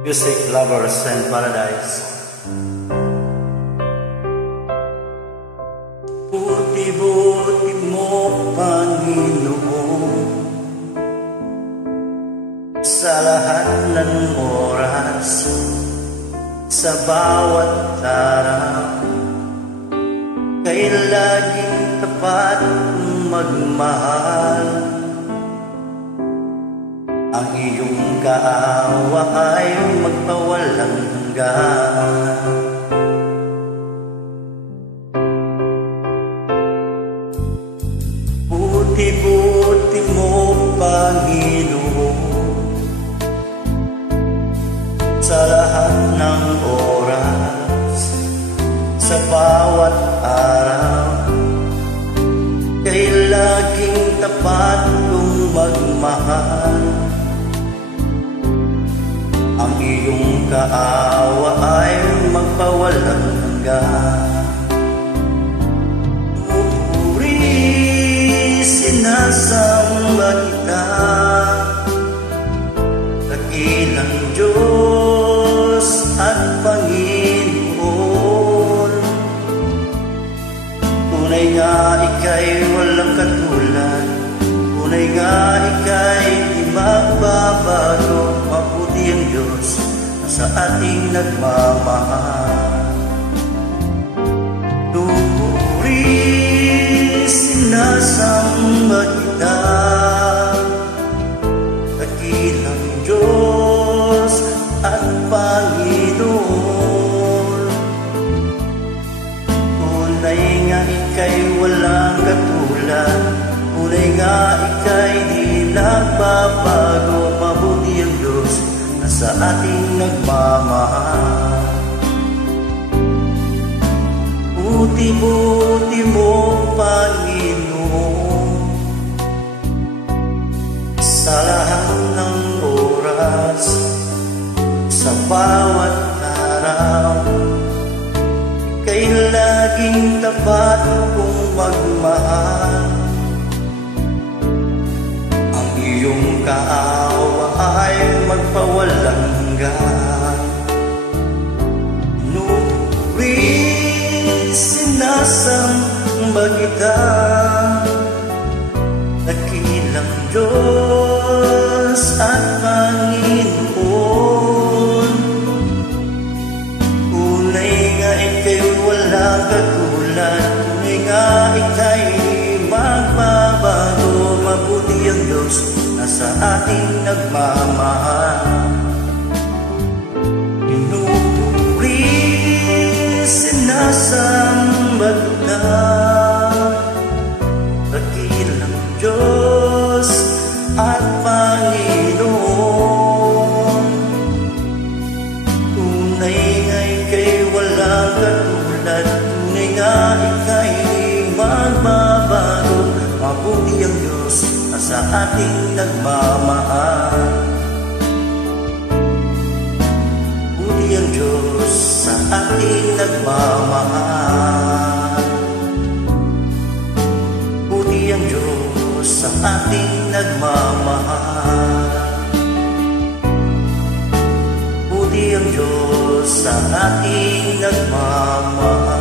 Music lovers and paradise. Buti-buti mo, Panginoon, sa lahat ng oras, sa bawat araw, kay laging tapat magmahal. Ang iyong kaawa ay magpawalang hanggan. Buti-buti mo, Panginoon, sa lahat ng oras, sa bawat araw, kay laging tapat kong magmahal. Ang iyong kaawa ay magpawalang hanggan. Pupuri, sinasamba kita, dakilang Diyos at Panginoon. Tunay nga ika'y walang katulad, tunay nga ika'y di magbabago. Mabuti ang Diyos na sa ating nagmamahal. Tupuri, sinasamba kita, dakilang Diyos at Panginoon. Tunay nga ika'y walang katulad, tunay nga ika'y di nagbabago. Mabuti ang Diyos na sa ating nagmamahal. Buti-buti mo, Panginoon, sa lahat ng oras, sa bawat araw, kay laging tapat kong magmahal. Ang iyong kaawa ay magpawalang hanggan. Nuri, sinasamba kita, dakilang Diyos at Panginoon. Tunay nga ika'y walang katulad, tunay nga ika'y magbabago. Mabuti ang Diyos na sa ating nagmamahal. Pinupuri, sinasamba kita, dakilang Diyos at Panginoon. Tunay nga ika'y walang katulad, tunay nga ika'y magbabago. Mabuti ang Diyos na sa ating nagmamahal. Mabuti ang Diyos sa ating nagmamahal. Mabuti ang Diyos sa ating nagmamahal. Mabuti ang Diyos sa ating nagmamahal.